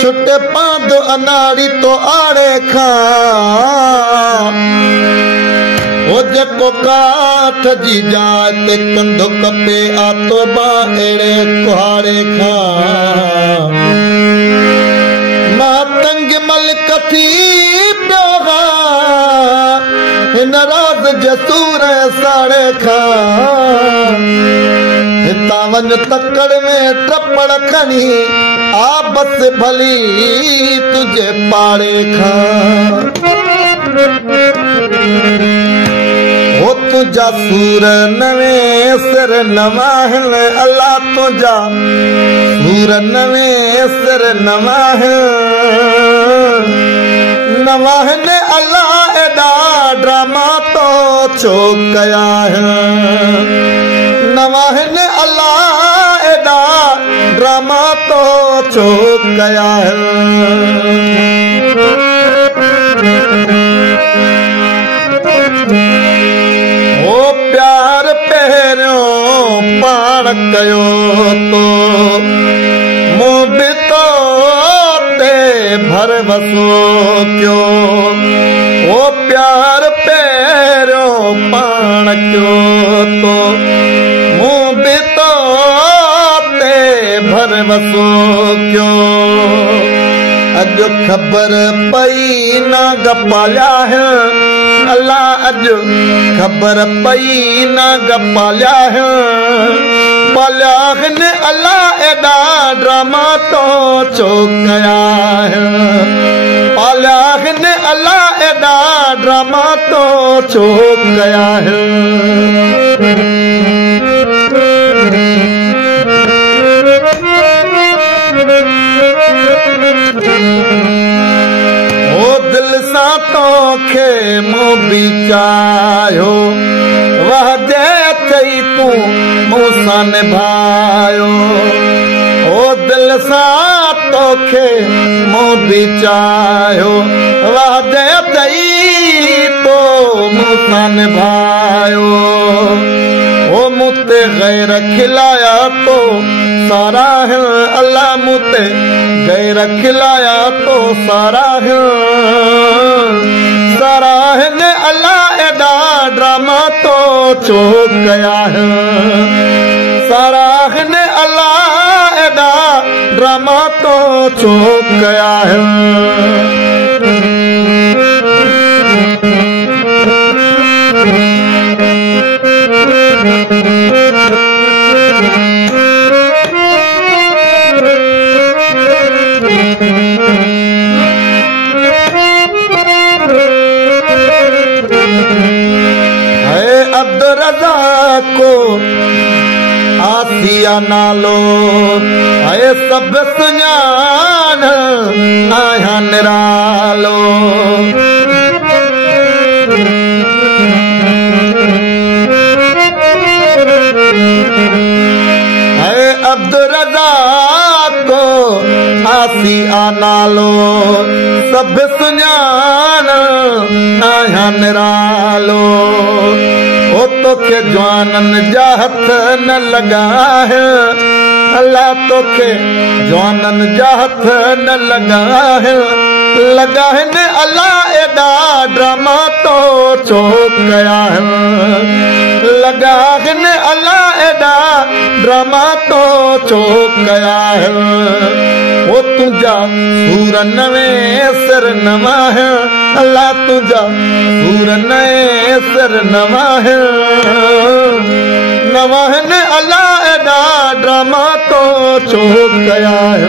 छुटे पांद अनाड़ी तो आड़े खा ओ जेको काठ जी जात कंधो कपे आ तो बाहेड़े कुहाड़े खा मातंग मलक थी प्योगा हिन राज जसूर साड़े खा तावन तकड़ में टपड़ खनी आ बस भली तुझे पाड़े खा हो तुझा सूर नवे सिर नवाहन अल्लाह तुझा सूर नवे सिर नवाहन अल्लाह एडा ड्रामा तो छो कया है नवाहन अल्लाह एडा ड्रामा तो छो कया है ओ प्यार पहिरियों पाण कयो तो मूं बि तो ते भरवसो कयो ओ प्यार पहिरियों पाण कयो तो मूं बि तो ते भरवसो कयो अज खबर पई ना गपालिया है अल्लाह अज खबर पई ना गपालिया है पालिया ने अल्लाह एडा ड्रामा तो छो कया है पालिया ने अल्लाह एडा ड्रामा तो छो कया है तोखे मूं बि चाहियो वह जे चई तूं मूंसां निभायो ओ दिल सां तोखे मूं बि चाहियो वह जे चई तो मूंसां निभायो ओ मूं ते गैर खिलाया तो सारा है अल्लाह मूं ते गैर खिलाया तो सारा है ने अल्लाह एडा ड्रामा तो छो कया है सारा ने अल्लाह एडा ड्रामा तो छो कया है को आसिया नालो है सब सुञाण आया निरालो है अब्दुल रज़ा को आसिया नालो सब सुञाण आया निरालो ओ तोखे जवानन जा हथ न लगा है अल्लाह तोखे जवानन जा हथ न लगा है ने अल्लाह एडा ड्रामा तो छो कया है लगा ने अल्लाह एडा ड्रामा तो छो कया है वो तुझा सूर नवे सिर नवा है अल्लाह तुझा सूर नए सिर नवा है ने अल्लाह एडा ड्रामा तो छो कया है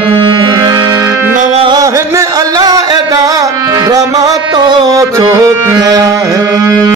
ने अल्लाह एडा ड्रामा तो छो कया है।